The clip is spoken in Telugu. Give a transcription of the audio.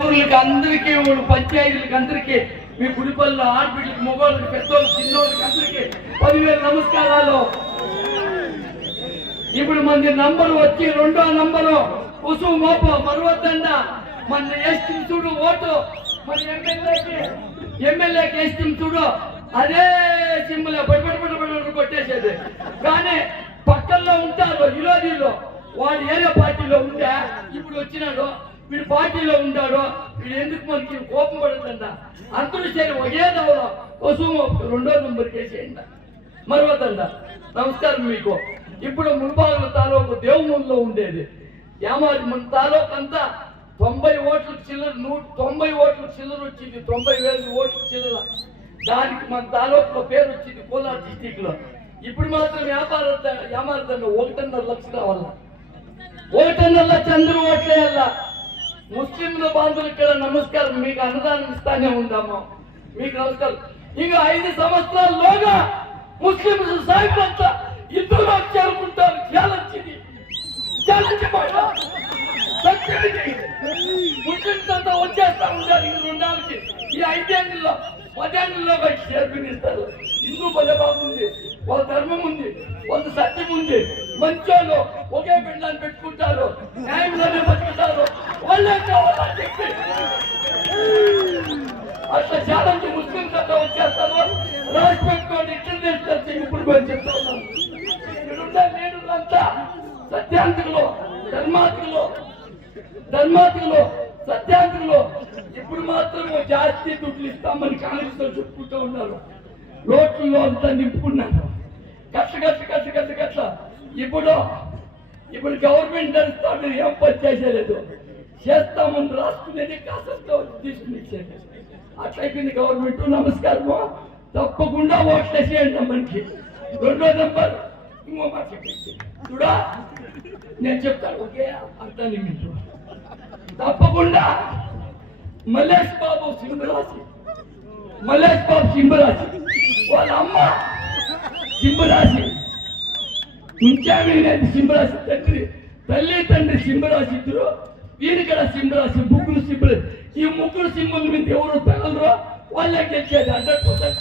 అందరికీ పంచాయతీలకు అందరికీ మీ గుడిపల్లి ఆడబిడ్డలకు మగవాళ్ళకి పెద్దోళ్ళకి చిన్నోళ్ళకి అందరికీ 10,000 నమస్కారాలు. ఇప్పుడు మన నంబర్ వచ్చి 2వ నంబరు కుసుమ మోప మరవద్దండ మన వేస్తుంది చూడు ఓటు మన ఎమ్మెల్యేకి వేస్తుంది చూడు అదే సింబలే పడి కొట్టేసేది. కానీ పక్కల్లో ఉంటారు విరోధీలు వాడు ఏదో పార్టీలో ఉంటే ఇప్పుడు వచ్చినాడు వీడు పార్టీలో ఉంటాడు వీడు ఎందుకు మనకి కోపం పడుతుంద అందరూ సరే ఒకే దవలో కుసుమ 2వ నంబర్కి వేసేయండి మరవద్దండ. నమస్కారం మీకు. ఇప్పుడు మున్పాల తాలూకు దేవుమూలలో ఉండేది యామాది మన తాలూకు అంతా 90 ఓట్లకు చిల్లర 190 ఓట్లకు చిల్లర వచ్చింది. 90,000 ఓట్లకు చిల్లర దానికి మన తాలూకులో పేరు వచ్చింది కోలార్ డిస్టిక్ లో. ఇప్పుడు మాత్రం యామారదండ 1.5 లక్షలు రావాల 1.5 లక్ష అందరూ ఓట్లేయాల. ముస్లింల బాంధులు ఇక్కడ నమస్కారం మీకు అన్నదానం ఇస్తానే ఉందాము మీకు నమస్కారం. ఇంకా 5 సంవత్సరాల్లోగా ముస్లింస్ సాయిపంతా ఇద్దరు చేరుకుంటారు. ముస్లింస్ అంతా వచ్చేస్తా ఉంటారు. ఇంక 2 నెలలకి ఈ 5 ఏళ్ళలో 10 ఏళ్ళలో బయట చేర్పిస్తారు. హిందూ భలే బాగుంది, వాళ్ళ ధర్మం ఉంది, వాళ్ళ సత్యం ఉంది. మంచోళ్ళు ఒకే బిడ్డని పెట్టుకుంటారు, న్యాయంలోనే బతుకుతారు. వాళ్ళే కావాలని చెప్పి అట్లా చాలా ముస్లింస్ అంతా వచ్చేస్తారు. రాసి పెట్టుకోండి ఇంటర్నేషనల్ ఇప్పుడు మేము చెప్తా ఉన్నాం. ఇక్కడున్న లీడర్లంతా సత్యాంతికులు ధర్మాతికులు సత్యాంతికులు. ఇప్పుడు మాత్రం జాస్తి దుడ్లు ఇస్తామని కాంగ్రెస్ చెప్పుకుంటూ ఉన్నారు. రోడ్లలో అంతా నింపుకున్నారు కట్ట. ఇప్పుడు గవర్నమెంట్ నడుస్తాడు ఏం పని చేసేలేదు. చేస్తామని రాసుకునేది కాస్త తీసుకుని ఇచ్చేది. అట్లయిపోయింది గవర్నమెంట్. నమస్కారము. తప్పకుండా ఓట్లేసేయండి మనకి. 2వ నంబర్ ఇంకో మాట చూడా నేను చెప్తాను ఓకే అర్థాన్ని మీకు. తప్పకుండా మల్లేష్ బాబు సింహరాశి వాళ్ళ అమ్మ సింహరాశి ఉంచామనేది సింహరాశి తల్లి తండ్రి సింహరాశి ఇద్దరు. వీరి కదా సింహరాశి ముగ్గురు సింహరాశి. ఈ ముగ్గురు సింహల మీద ఎవరు తగలరో వాళ్ళే గెలిచేది 100%.